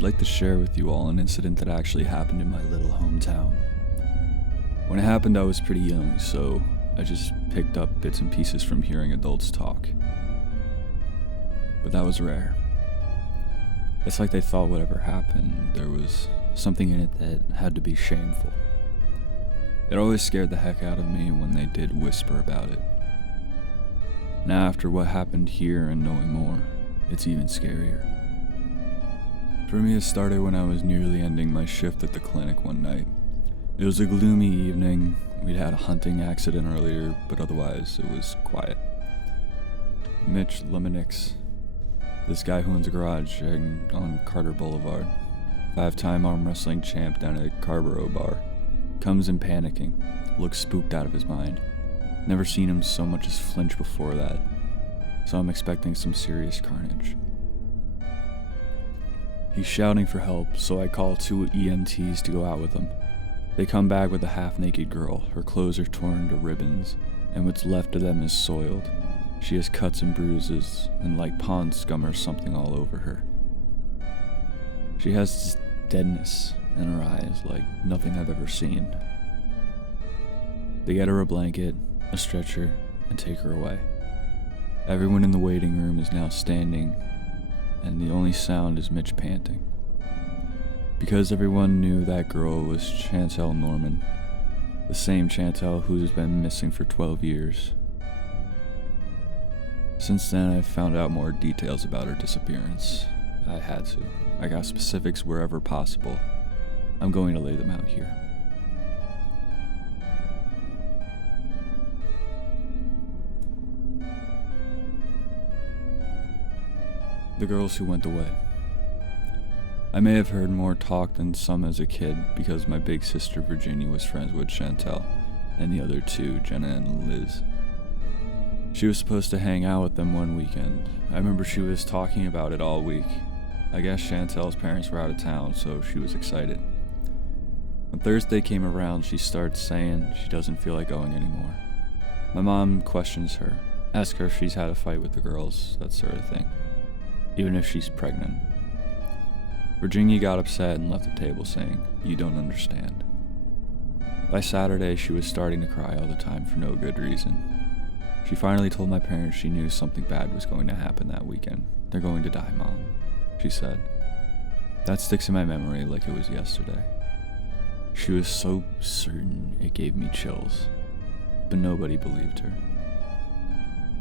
I'd like to share with you all an incident that actually happened in my little hometown. When it happened, I was pretty young, so I just picked up bits and pieces from hearing adults talk. But that was rare. It's like they thought whatever happened, there was something in it that had to be shameful. It always scared the heck out of me when they did whisper about it. Now after what happened here and knowing more, it's even scarier. For me, it started when I was nearly ending my shift at the clinic one night. It was a gloomy evening. We'd had a hunting accident earlier, but otherwise it was quiet. Mitch Lemonix, this guy who owns a garage on Carter Boulevard, 5-time arm wrestling champ down at Carborough Bar, comes in panicking, looks spooked out of his mind. Never seen him so much as flinch before that, so I'm expecting some serious carnage. He's shouting for help, so I call 2 EMTs to go out with him. They come back with a half-naked girl. Her clothes are torn to ribbons, and what's left of them is soiled. She has cuts and bruises, and like pond scum or something all over her. She has this deadness in her eyes like nothing I've ever seen. They get her a blanket, a stretcher, and take her away. Everyone in the waiting room is now standing, and the only sound is Mitch panting. Because everyone knew that girl was Chantel Norman, the same Chantel who's been missing for 12 years. Since then, I've found out more details about her disappearance. I had to. I got specifics wherever possible. I'm going to lay them out here. The girls who went away. I may have heard more talk than some as a kid because my big sister Virginia was friends with Chantel and the other 2, Jenna and Liz. She was supposed to hang out with them one weekend. I remember she was talking about it all week. I guess Chantel's parents were out of town, so she was excited. When Thursday came around, she starts saying she doesn't feel like going anymore. My mom questions her, asks her if she's had a fight with the girls, that sort of thing, even if she's pregnant. Virginia got upset and left the table saying, "You don't understand." By Saturday, she was starting to cry all the time for no good reason. She finally told my parents she knew something bad was going to happen that weekend. "They're going to die, Mom," she said. That sticks in my memory like it was yesterday. She was so certain it gave me chills, but nobody believed her.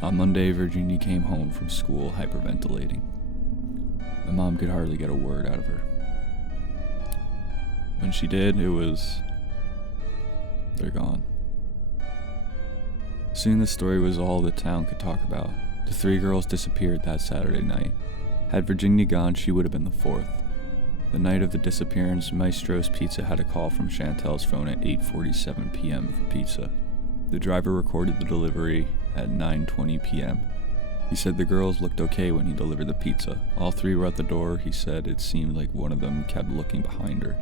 On Monday, Virginia came home from school hyperventilating. My mom could hardly get a word out of her. When she did, they're gone. Soon the story was all the town could talk about. The 3 girls disappeared that Saturday night. Had Virginia gone, she would have been the 4th. The night of the disappearance, Maestro's Pizza had a call from Chantel's phone at 8:47 p.m. for pizza. The driver recorded the delivery at 9:20 p.m. He said the girls looked okay when he delivered the pizza. All 3 were at the door. He said it seemed like one of them kept looking behind her,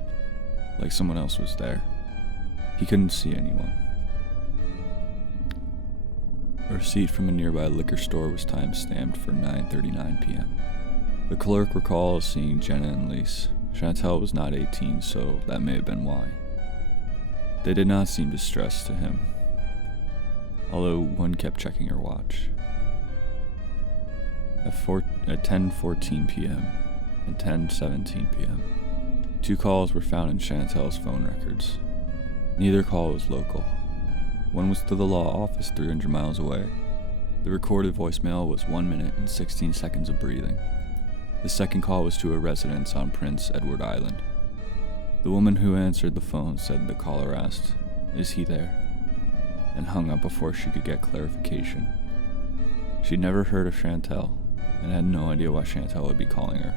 like someone else was there. He couldn't see anyone. A receipt from a nearby liquor store was time-stamped for 9:39 p.m. The clerk recalls seeing Jenna and Lise. Chantel was not 18, so that may have been why. They did not seem distressed to him, although one kept checking her watch. At 10:14 p.m. and 10:17 p.m., 2 calls were found in Chantel's phone records. Neither call was local. One was to the law office 300 miles away. The recorded voicemail was 1 minute and 16 seconds of breathing. The second call was to a residence on Prince Edward Island. The woman who answered the phone said the caller asked, "Is he there?" and hung up before she could get clarification. She'd never heard of Chantel and had no idea why Chantel would be calling her.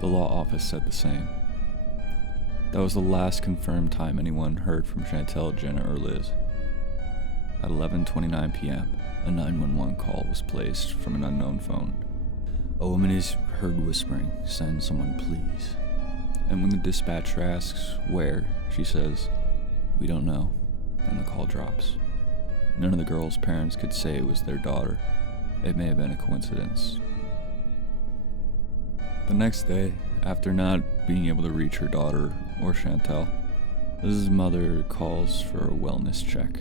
The law office said the same. That was the last confirmed time anyone heard from Chantel, Jenna, or Liz. At 11:29 p.m., a 911 call was placed from an unknown phone. A woman is heard whispering, "Send someone, please." And when the dispatcher asks where, she says, "We don't know," and the call drops. None of the girls' parents could say it was their daughter. It may have been a coincidence. The next day, after not being able to reach her daughter or Chantel, Liz's mother calls for a wellness check.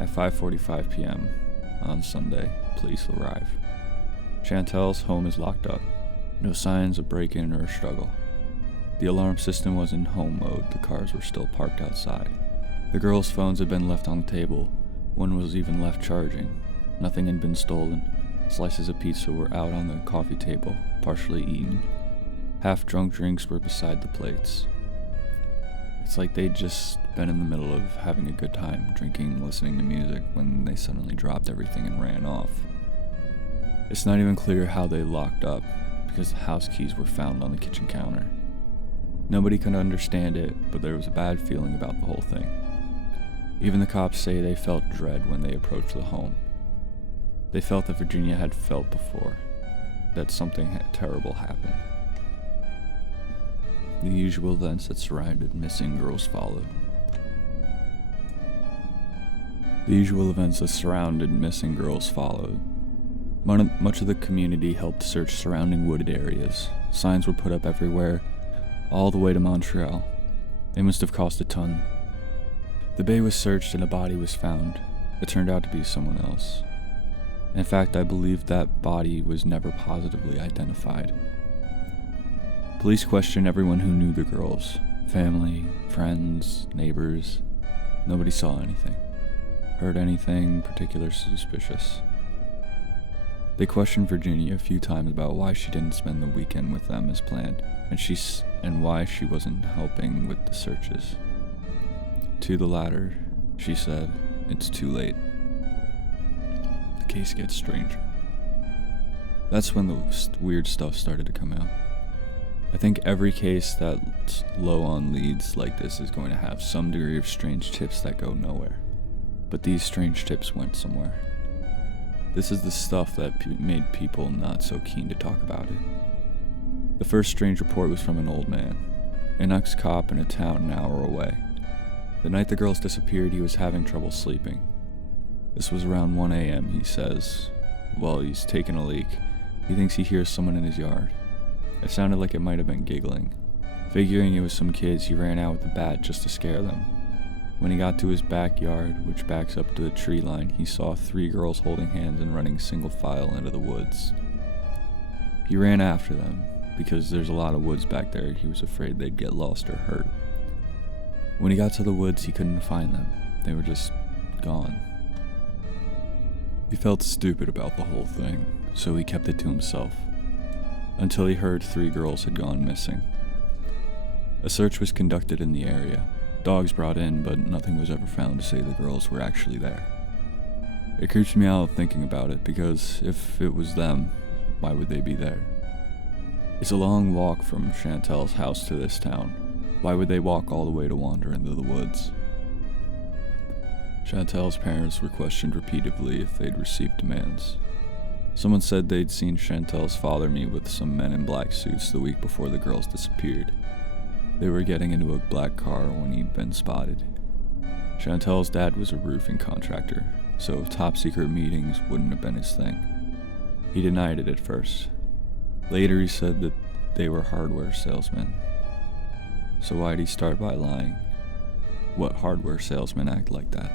At 5:45 p.m. on Sunday, police arrive. Chantel's home is locked up. No signs of break-in or struggle. The alarm system was in home mode. The cars were still parked outside. The girls' phones had been left on the table. One was even left charging. Nothing had been stolen. Slices of pizza were out on the coffee table, partially eaten. Half-drunk drinks were beside the plates. It's like they'd just been in the middle of having a good time, drinking, listening to music, when they suddenly dropped everything and ran off. It's not even clear how they locked up, because the house keys were found on the kitchen counter. Nobody could understand it, but there was a bad feeling about the whole thing. Even the cops say they felt dread when they approached the home. They felt that Virginia had felt before, that something terrible happened. The usual events that surrounded missing girls followed. Much of the community helped search surrounding wooded areas. Signs were put up everywhere, all the way to Montreal. They must have cost a ton. The bay was searched and a body was found. It turned out to be someone else. In fact, I believe that body was never positively identified. Police questioned everyone who knew the girls. Family, friends, neighbors. Nobody saw anything. Heard anything particularly suspicious. They questioned Virginia a few times about why she didn't spend the weekend with them as planned, and why she wasn't helping with the searches. To the latter, she said, "It's too late." The case gets stranger. That's when the weird stuff started to come out. I think every case that's low on leads like this is going to have some degree of strange tips that go nowhere. But these strange tips went somewhere. This is the stuff that made people not so keen to talk about it. The first strange report was from an old man, an ex-cop in a town an hour away. The night the girls disappeared, he was having trouble sleeping. This was around 1 a.m., he says. While he's taking a leak, he thinks he hears someone in his yard. It sounded like it might have been giggling. Figuring it was some kids, he ran out with a bat just to scare them. When he got to his backyard, which backs up to the tree line, he saw 3 girls holding hands and running single file into the woods. He ran after them, because there's a lot of woods back there. He was afraid they'd get lost or hurt. When he got to the woods, he couldn't find them. They were just gone. He felt stupid about the whole thing, so he kept it to himself. Until he heard 3 girls had gone missing. A search was conducted in the area. Dogs brought in, but nothing was ever found to say the girls were actually there. It creeps me out thinking about it, because if it was them, why would they be there? It's a long walk from Chantel's house to this town. Why would they walk all the way to wander into the woods? Chantel's parents were questioned repeatedly if they'd received demands. Someone said they'd seen Chantel's father meet with some men in black suits the week before the girls disappeared. They were getting into a black car when he'd been spotted. Chantel's dad was a roofing contractor, so top-secret meetings wouldn't have been his thing. He denied it at first. Later he said that they were hardware salesmen. So why'd he start by lying? What hardware salesmen act like that?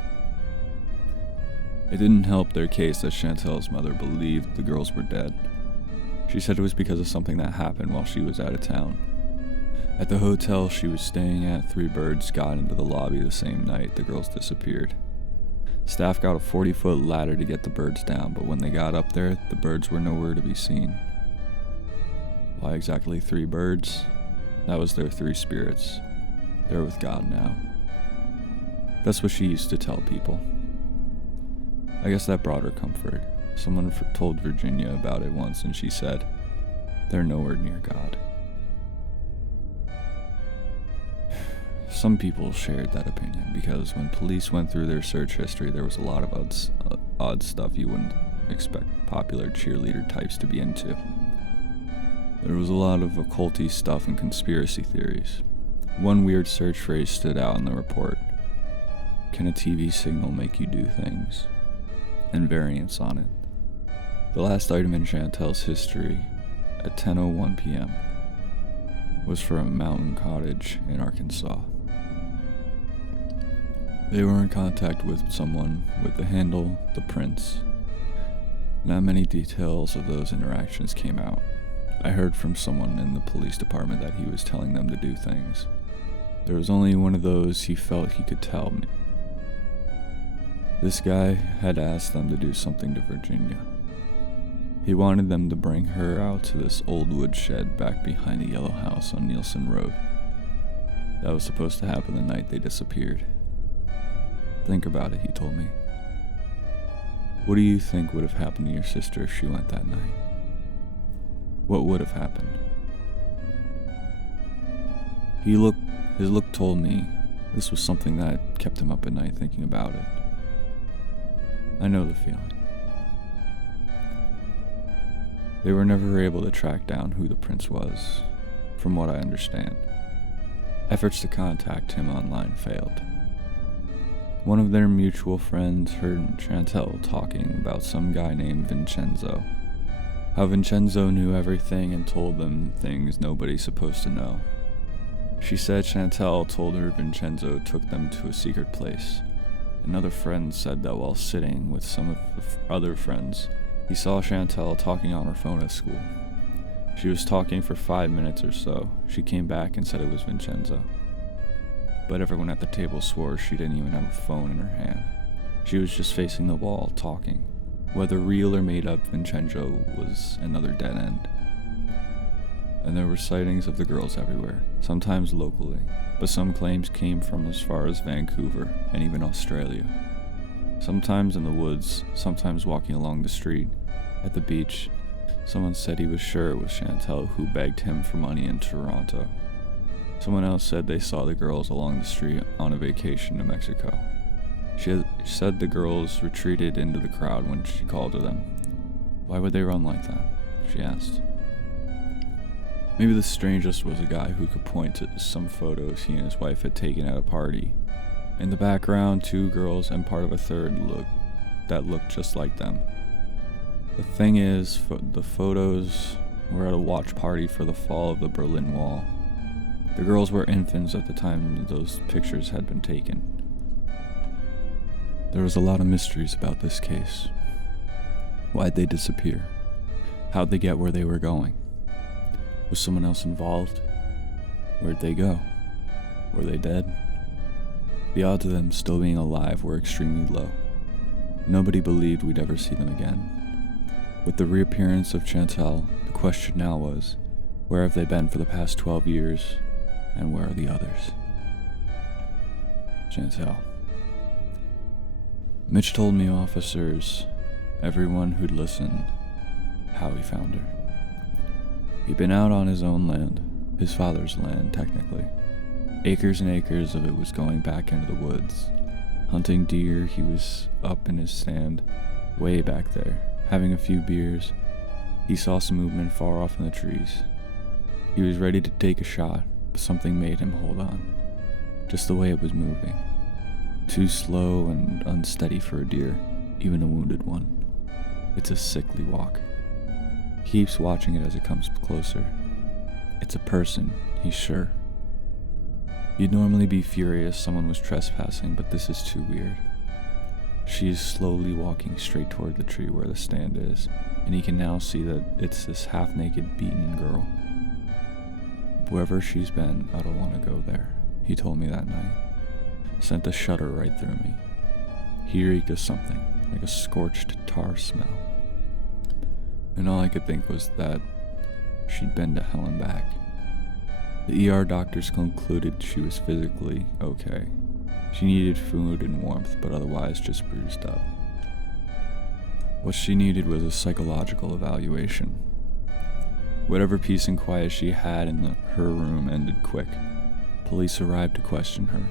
It didn't help their case that Chantel's mother believed the girls were dead. She said it was because of something that happened while she was out of town. At the hotel she was staying at, 3 birds got into the lobby the same night the girls disappeared. Staff got a 40-foot ladder to get the birds down, but when they got up there, the birds were nowhere to be seen. Why exactly 3 birds? That was their 3 spirits. They're with God now. That's what she used to tell people. I guess that brought her comfort. Someone told Virginia about it once, and she said, "They're nowhere near God." Some people shared that opinion because when police went through their search history, there was a lot of odd stuff you wouldn't expect popular cheerleader types to be into. There was a lot of occulty stuff and conspiracy theories. One weird search phrase stood out in the report. Can a TV signal make you do things? And variants on it. The last item in Chantel's history at 10:01 p.m. was for a mountain cottage in Arkansas. They were in contact with someone with the handle The Prince. Not many details of those interactions came out. I heard from someone in the police department that he was telling them to do things. There was only one of those he felt he could tell me. This guy had asked them to do something to Virginia. He wanted them to bring her out to this old woodshed back behind the yellow house on Nielsen Road. That was supposed to happen the night they disappeared. Think about it, he told me. What do you think would have happened to your sister if she went that night? What would have happened? His look told me this was something that kept him up at night thinking about it. I know the feeling. They were never able to track down who the prince was, from what I understand. Efforts to contact him online failed. One of their mutual friends heard Chantel talking about some guy named Vincenzo. How Vincenzo knew everything and told them things nobody's supposed to know. She said Chantel told her Vincenzo took them to a secret place. Another friend said that while sitting with some of the other friends, he saw Chantel talking on her phone at school. She was talking for 5 minutes or so. She came back and said it was Vincenzo. But everyone at the table swore she didn't even have a phone in her hand. She was just facing the wall, talking. Whether real or made up, Vincenzo was another dead end. And there were sightings of the girls everywhere, sometimes locally, but some claims came from as far as Vancouver and even Australia. Sometimes in the woods, sometimes walking along the street. At the beach, someone said he was sure it was Chantel who begged him for money in Toronto. Someone else said they saw the girls along the street on a vacation to Mexico. She said the girls retreated into the crowd when she called to them. Why would they run like that? She asked. Maybe the strangest was a guy who could point to some photos he and his wife had taken at a party. In the background, 2 girls and part of a third looked just like them. The thing is, the photos were at a watch party for the fall of the Berlin Wall. The girls were infants at the time those pictures had been taken. There was a lot of mysteries about this case. Why'd they disappear? How'd they get where they were going? Was someone else involved? Where'd they go? Were they dead? The odds of them still being alive were extremely low. Nobody believed we'd ever see them again. With the reappearance of Chantel, the question now was, where have they been for the past 12 years, and where are the others? Chantel. Mitch told me officers, everyone who'd listened, how he found her. He'd been out on his own land, his father's land, technically. Acres and acres of it was going back into the woods. Hunting deer, he was up in his stand, way back there, having a few beers. He saw some movement far off in the trees. He was ready to take a shot, but something made him hold on. Just the way it was moving. Too slow and unsteady for a deer, even a wounded one. It's a sickly walk. He keeps watching it as it comes closer. It's a person, he's sure. You'd normally be furious someone was trespassing, but this is too weird. She is slowly walking straight toward the tree where the stand is, and he can now see that it's this half-naked, beaten girl. Wherever she's been, I don't want to go there, he told me that night. Sent a shudder right through me. He reeked of something, like a scorched tar smell. And all I could think was that she'd been to hell and back. The ER doctors concluded she was physically okay. She needed food and warmth, but otherwise just bruised up. What she needed was a psychological evaluation. Whatever peace and quiet she had in her room ended quick. Police arrived to question her.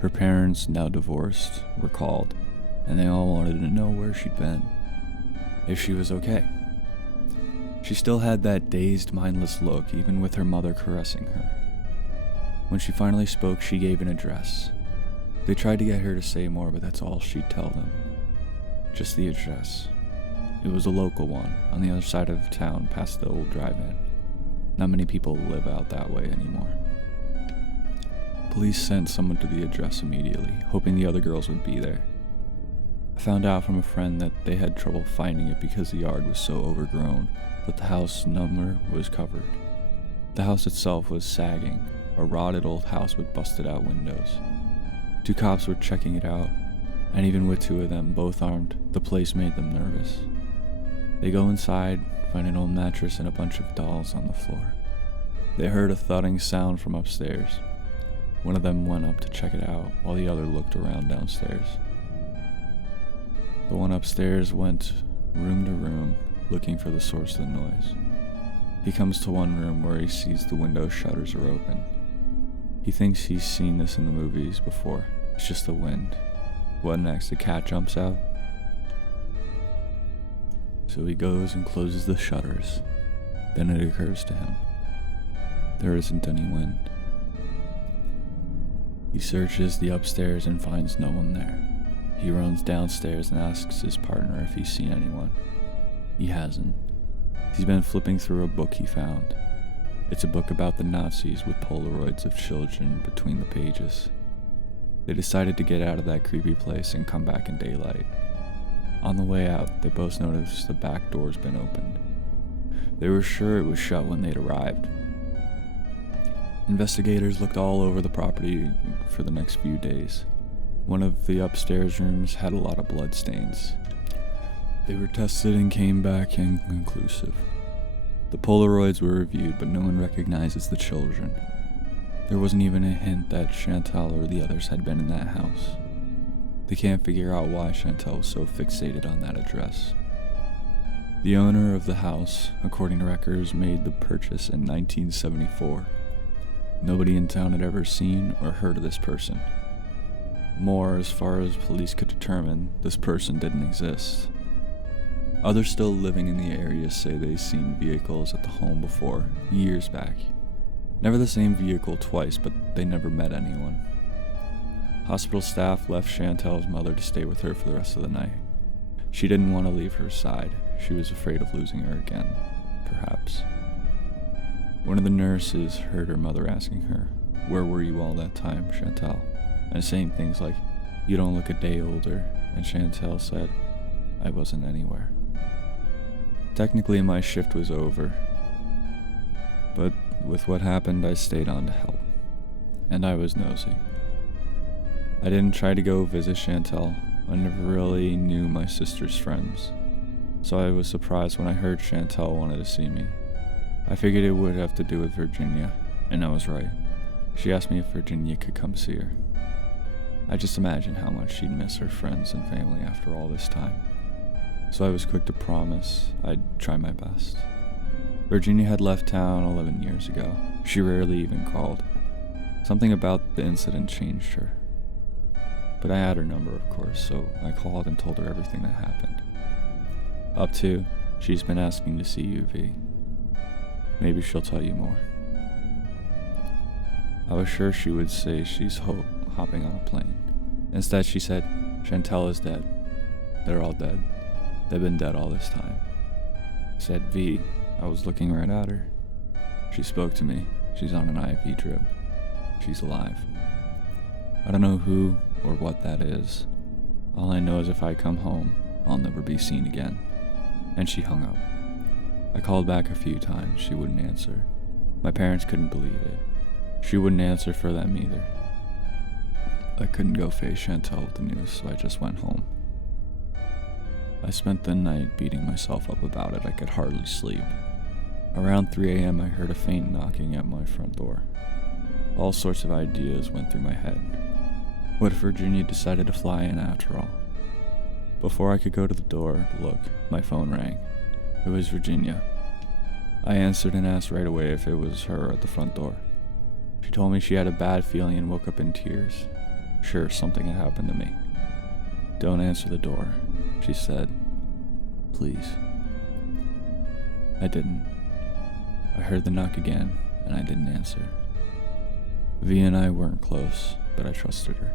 Her parents, now divorced, were called, and they all wanted to know where she'd been. If she was okay. She still had that dazed, mindless look, even with her mother caressing her. When she finally spoke, she gave an address. They tried to get her to say more, but that's all she'd tell them. Just the address. It was a local one, on the other side of town, past the old drive-in. Not many people live out that way anymore. Police sent someone to the address immediately, hoping the other girls would be there. I found out from a friend that they had trouble finding it because the yard was so overgrown, but the house number was covered. The house itself was sagging, a rotted old house with busted out windows. 2 cops were checking it out, and even with 2 of them, both armed, the place made them nervous. They go inside, find an old mattress and a bunch of dolls on the floor. They heard a thudding sound from upstairs. One of them went up to check it out, while the other looked around downstairs. The one upstairs went room to room, looking for the source of the noise. He comes to one room where he sees the window shutters are open. He thinks he's seen this in the movies before. It's just the wind. What next? A cat jumps out? So he goes and closes the shutters. Then it occurs to him. There isn't any wind. He searches the upstairs and finds no one there. He runs downstairs and asks his partner if he's seen anyone. He hasn't. He's been flipping through a book he found. It's a book about the Nazis with Polaroids of children between the pages. They decided to get out of that creepy place and come back in daylight. On the way out, they both noticed the back door's been opened. They were sure it was shut when they'd arrived. Investigators looked all over the property for the next few days. One of the upstairs rooms had a lot of blood stains. They were tested and came back inconclusive. The Polaroids were reviewed, but no one recognizes the children. There wasn't even a hint that Chantal or the others had been in that house. They can't figure out why Chantal was so fixated on that address. The owner of the house, according to records, made the purchase in 1974. Nobody in town had ever seen or heard of this person. More, as far as police could determine, this person didn't exist. Others still living in the area say they've seen vehicles at the home before, years back. Never the same vehicle twice, but they never met anyone. Hospital staff left Chantal's mother to stay with her for the rest of the night. She didn't want to leave her side. She was afraid of losing her again, perhaps. One of the nurses heard her mother asking her, "Where were you all that time, Chantal?" and saying things like, "You don't look a day older," and Chantal said, "I wasn't anywhere." Technically, my shift was over, but with what happened, I stayed on to help, and I was nosy. I didn't try to go visit Chantal. I never really knew my sister's friends, so I was surprised when I heard Chantal wanted to see me. I figured it would have to do with Virginia, and I was right. She asked me if Virginia could come see her. I just imagined how much she'd miss her friends and family after all this time, so I was quick to promise I'd try my best. Virginia had left town 11 years ago. She rarely even called. Something about the incident changed her. But I had her number, of course, so I called and told her everything that happened. Up to, she's been asking to see you, V. Maybe she'll tell you more. I was sure she would say she's hopping on a plane. Instead, she said, "Chantal is dead. They're all dead. They've been dead all this time." I said, "V, I was looking right at her." She spoke to me. She's on an IV drip. She's alive. I don't know who or what that is. All I know is if I come home, I'll never be seen again. And she hung up. I called back a few times. She wouldn't answer. My parents couldn't believe it. She wouldn't answer for them either. I couldn't go face Chantal with the news, so I just went home. I spent the night beating myself up about it. I could hardly sleep. Around 3 a.m. I heard a faint knocking at my front door. All sorts of ideas went through my head. What if Virginia decided to fly in after all? Before I could go to the door, look, my phone rang. It was Virginia. I answered and asked right away if it was her at the front door. She told me she had a bad feeling and woke up in tears. Sure, something had happened to me. "Don't answer the door," she said. "Please." I didn't. I heard the knock again, and I didn't answer. V and I weren't close, but I trusted her.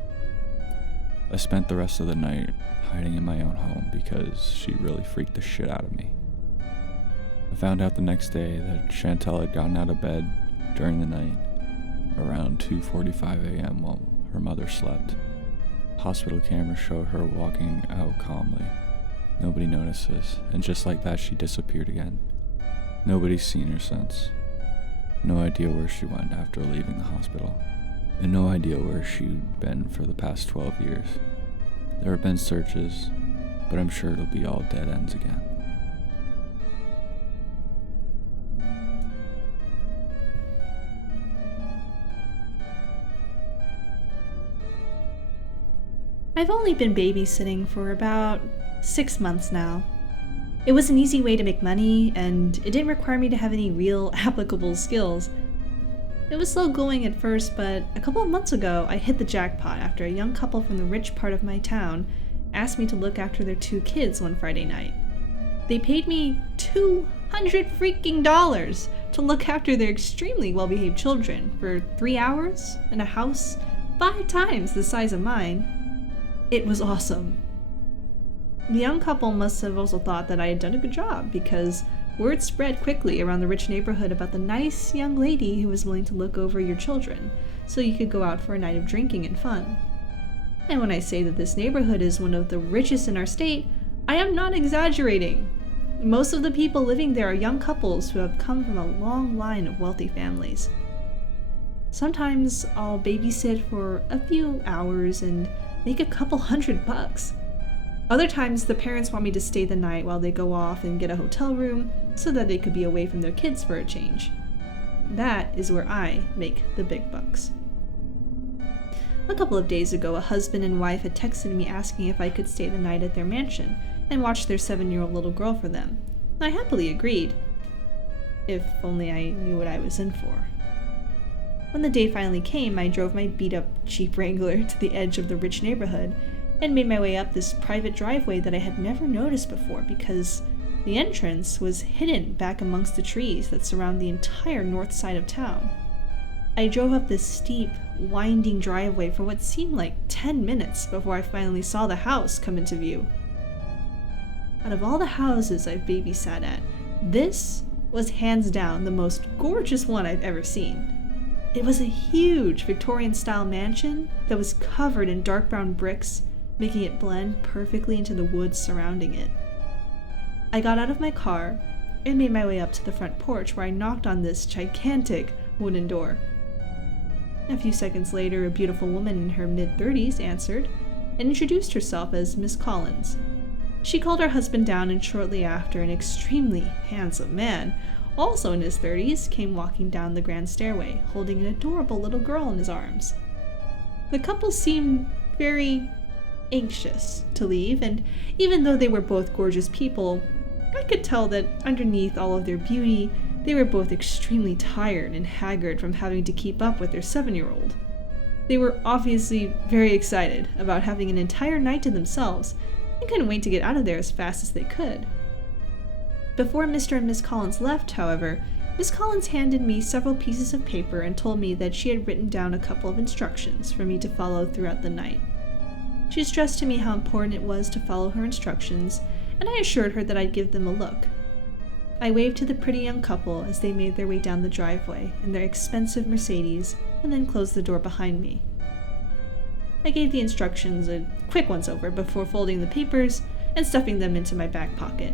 I spent the rest of the night hiding in my own home because she really freaked the shit out of me. I found out the next day that Chantel had gotten out of bed during the night around 2:45 a.m. while her mother slept. Hospital cameras showed her walking out calmly. Nobody notices, and just like that she disappeared again. Nobody's seen her since. No idea where she went after leaving the hospital, and no idea where she'd been for the past 12 years. There have been searches, but I'm sure it'll be all dead ends again. I've only been babysitting for about 6 months now. It was an easy way to make money, and it didn't require me to have any real applicable skills. It was slow going at first, but a couple of months ago I hit the jackpot after a young couple from the rich part of my town asked me to look after their 2 kids one Friday night. They paid me $200 freaking to look after their extremely well-behaved children for 3 hours in a house 5 times the size of mine. It was awesome. The young couple must have also thought that I had done a good job, because word spread quickly around the rich neighborhood about the nice young lady who was willing to look over your children so you could go out for a night of drinking and fun. And when I say that this neighborhood is one of the richest in our state, I am not exaggerating. Most of the people living there are young couples who have come from a long line of wealthy families. Sometimes I'll babysit for a few hours and make a couple $100. Other times the parents want me to stay the night while they go off and get a hotel room so that they could be away from their kids for a change. That is where I make the big bucks. A couple of days ago, a husband and wife had texted me asking if I could stay the night at their mansion and watch their 7-year-old little girl for them. I happily agreed, if only I knew what I was in for. When the day finally came, I drove my beat-up Jeep Wrangler to the edge of the rich neighborhood and made my way up this private driveway that I had never noticed before because the entrance was hidden back amongst the trees that surround the entire north side of town. I drove up this steep, winding driveway for what seemed like 10 minutes before I finally saw the house come into view. Out of all the houses I've babysat at, this was hands down the most gorgeous one I've ever seen. It was a huge Victorian-style mansion that was covered in dark brown bricks, making it blend perfectly into the woods surrounding it. I got out of my car and made my way up to the front porch where I knocked on this gigantic wooden door. A few seconds later, a beautiful woman in her mid-30s answered and introduced herself as Miss Collins. She called her husband down, and shortly after, an extremely handsome man, also in his 30s, came walking down the grand stairway, holding an adorable little girl in his arms. The couple seemed very anxious to leave, and even though they were both gorgeous people, I could tell that underneath all of their beauty, they were both extremely tired and haggard from having to keep up with their 7-year-old. They were obviously very excited about having an entire night to themselves and couldn't wait to get out of there as fast as they could. Before Mr. and Miss Collins left, however, Miss Collins handed me several pieces of paper and told me that she had written down a couple of instructions for me to follow throughout the night. She stressed to me how important it was to follow her instructions, and I assured her that I'd give them a look. I waved to the pretty young couple as they made their way down the driveway in their expensive Mercedes and then closed the door behind me. I gave the instructions a quick once-over before folding the papers and stuffing them into my back pocket.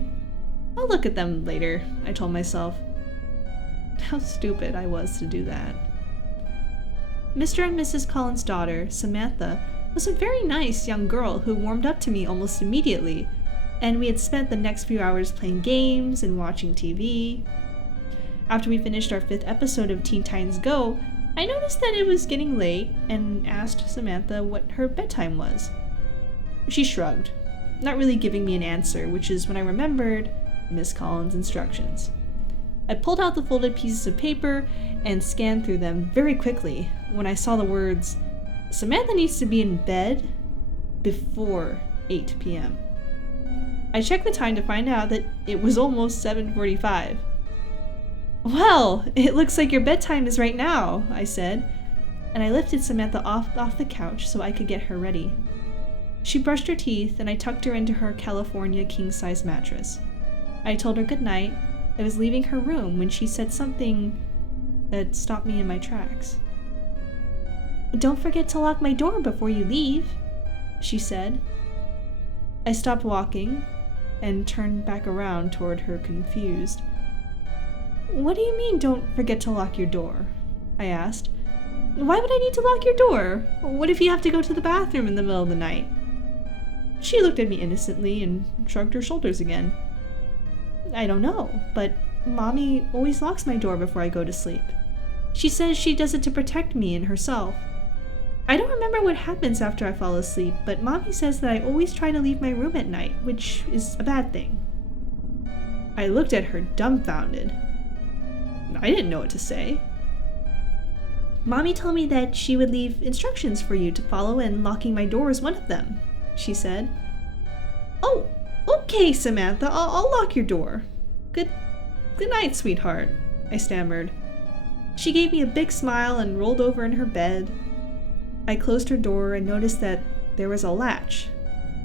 I'll look at them later, I told myself. How stupid I was to do that. Mr. and Mrs. Collins' daughter, Samantha, was a very nice young girl who warmed up to me almost immediately, and we had spent the next few hours playing games and watching TV. After we finished our 5th episode of Teen Titans Go, I noticed that it was getting late and asked Samantha what her bedtime was. She shrugged, not really giving me an answer, which is when I remembered Miss Collins' instructions. I pulled out the folded pieces of paper and scanned through them very quickly when I saw the words, "Samantha needs to be in bed before 8 p.m. I checked the time to find out that it was almost 7:45. "Well, it looks like your bedtime is right now," I said, and I lifted Samantha off the couch so I could get her ready. She brushed her teeth, and I tucked her into her California king-size mattress. I told her good night I was leaving her room when she said something that stopped me in my tracks. "Don't forget to lock my door before you leave," she said. I stopped walking and turned back around toward her, confused. "What do you mean, don't forget to lock your door?" I asked. "Why would I need to lock your door? What if you have to go to the bathroom in the middle of the night?" She looked at me innocently and shrugged her shoulders again. "I don't know, but Mommy always locks my door before I go to sleep. She says she does it to protect me and herself. I don't remember what happens after I fall asleep, but Mommy says that I always try to leave my room at night, which is a bad thing." I looked at her dumbfounded. I didn't know what to say. "Mommy told me that she would leave instructions for you to follow, and locking my door is one of them," she said. "Oh, okay, Samantha, I'll lock your door. Good night, sweetheart," I stammered. She gave me a big smile and rolled over in her bed. I closed her door and noticed that there was a latch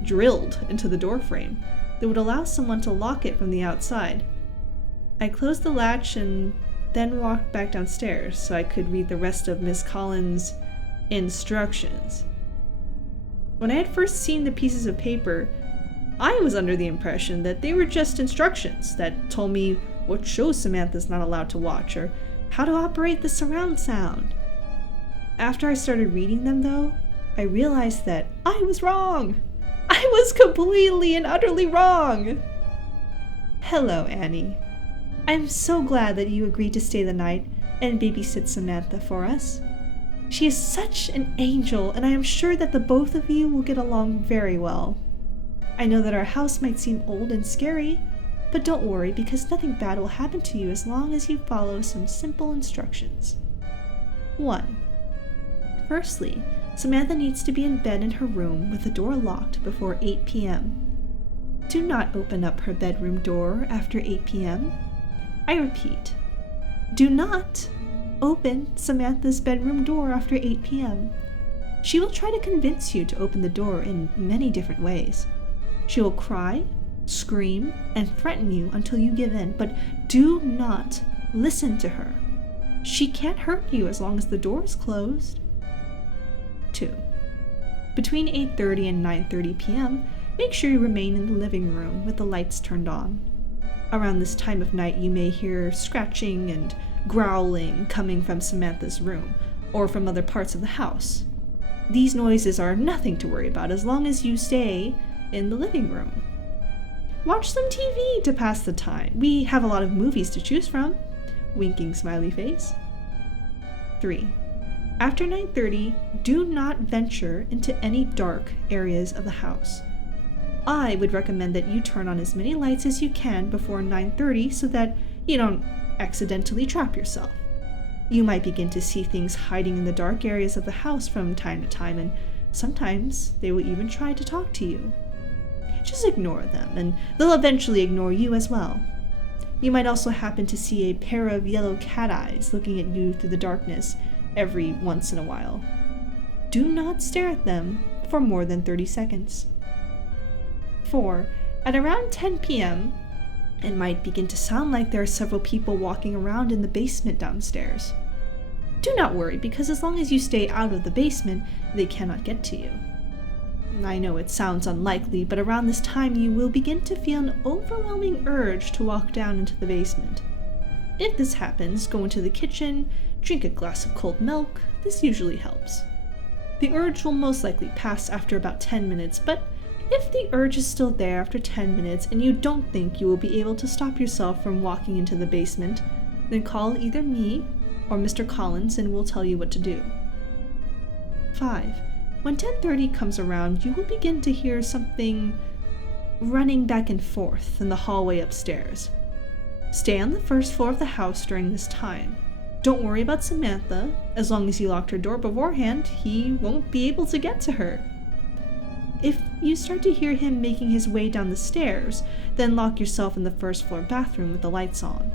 drilled into the door frame that would allow someone to lock it from the outside. I closed the latch and then walked back downstairs so I could read the rest of Miss Collins' instructions. When I had first seen the pieces of paper, I was under the impression that they were just instructions that told me what shows Samantha's not allowed to watch or how to operate the surround sound. After I started reading them, though, I realized that I was wrong. I was completely and utterly wrong. "Hello, Annie. I'm so glad that you agreed to stay the night and babysit Samantha for us. She is such an angel, and I am sure that the both of you will get along very well. I know that our house might seem old and scary, but don't worry because nothing bad will happen to you as long as you follow some simple instructions. 1. Firstly, Samantha needs to be in bed in her room with the door locked before 8 p.m. Do not open up her bedroom door after 8 p.m. I repeat, do not open Samantha's bedroom door after 8 p.m. She will try to convince you to open the door in many different ways. She will cry, scream, and threaten you until you give in, but do not listen to her. She can't hurt you as long as the door is closed. 2. Between 8:30 and 9:30 p.m., make sure you remain in the living room with the lights turned on. Around this time of night, you may hear scratching and growling coming from Samantha's room or from other parts of the house. These noises are nothing to worry about as long as you stay in the living room. Watch some TV to pass the time. We have a lot of movies to choose from. Winking smiley face. 3. After 9:30, do not venture into any dark areas of the house. I would recommend that you turn on as many lights as you can before 9:30 so that you don't accidentally trap yourself. You might begin to see things hiding in the dark areas of the house from time to time, and sometimes they will even try to talk to you. Just ignore them, and they'll eventually ignore you as well. You might also happen to see a pair of yellow cat eyes looking at you through the darkness every once in a while. Do not stare at them for more than 30 seconds. 4. At around 10 p.m., it might begin to sound like there are several people walking around in the basement downstairs. Do not worry, because as long as you stay out of the basement, they cannot get to you. I know it sounds unlikely, but around this time you will begin to feel an overwhelming urge to walk down into the basement. If this happens, go into the kitchen, drink a glass of cold milk. This usually helps. The urge will most likely pass after about 10 minutes, but if the urge is still there after 10 minutes and you don't think you will be able to stop yourself from walking into the basement, then call either me or Mr. Collins and we'll tell you what to do. 5. When 10:30 comes around, you will begin to hear something running back and forth in the hallway upstairs. Stay on the first floor of the house during this time. Don't worry about Samantha. As long as you locked her door beforehand, he won't be able to get to her. If you start to hear him making his way down the stairs, then lock yourself in the first floor bathroom with the lights on.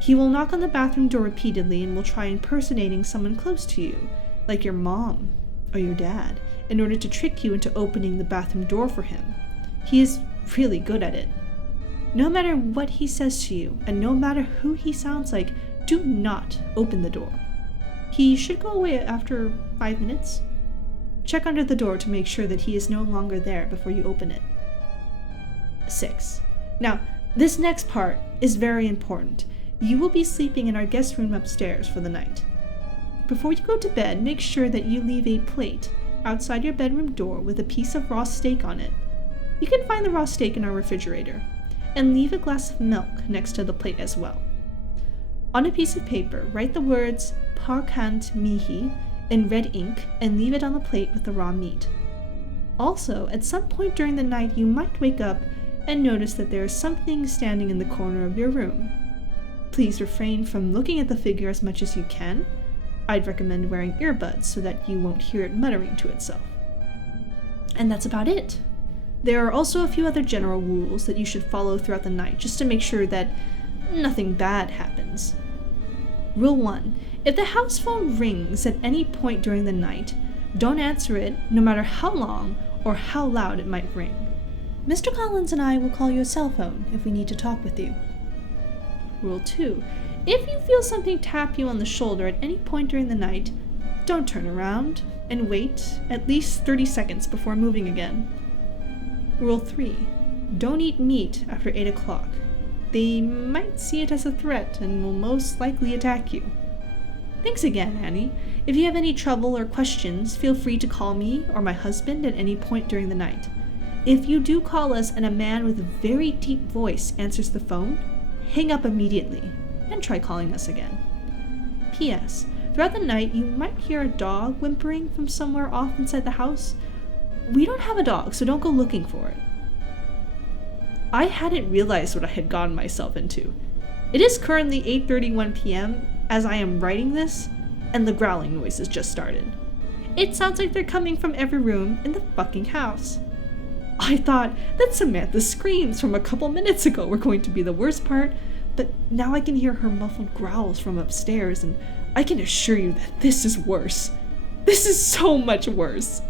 He will knock on the bathroom door repeatedly and will try impersonating someone close to you, like your mom or your dad, in order to trick you into opening the bathroom door for him. He is really good at it. No matter what he says to you, and no matter who he sounds like, do not open the door. He should go away after 5 minutes. Check under the door to make sure that he is no longer there before you open it. 6. Now, this next part is very important. You will be sleeping in our guest room upstairs for the night. Before you go to bed, make sure that you leave a plate outside your bedroom door with a piece of raw steak on it. You can find the raw steak in our refrigerator. And leave a glass of milk next to the plate as well. On a piece of paper, write the words Parkant Mihi in red ink and leave it on the plate with the raw meat. Also, at some point during the night, you might wake up and notice that there is something standing in the corner of your room. Please refrain from looking at the figure as much as you can. I'd recommend wearing earbuds so that you won't hear it muttering to itself. And that's about it. There are also a few other general rules that you should follow throughout the night just to make sure that nothing bad happens. Rule 1. If the house phone rings at any point during the night, don't answer it no matter how long or how loud it might ring. Mr. Collins and I will call you a cell phone if we need to talk with you. Rule 2. If you feel something tap you on the shoulder at any point during the night, don't turn around and wait at least 30 seconds before moving again. Rule 3. Don't eat meat after 8 o'clock. They might see it as a threat and will most likely attack you. Thanks again, Annie. If you have any trouble or questions, feel free to call me or my husband at any point during the night. If you do call us and a man with a very deep voice answers the phone, hang up immediately and try calling us again. P.S. Throughout the night, you might hear a dog whimpering from somewhere off inside the house. We don't have a dog, so don't go looking for it. I hadn't realized what I had gotten myself into. It is currently 8:31 p.m. as I am writing this, and the growling noises just started. It sounds like they're coming from every room in the fucking house. I thought that Samantha's screams from a couple minutes ago were going to be the worst part, but now I can hear her muffled growls from upstairs, and I can assure you that this is worse. This is so much worse.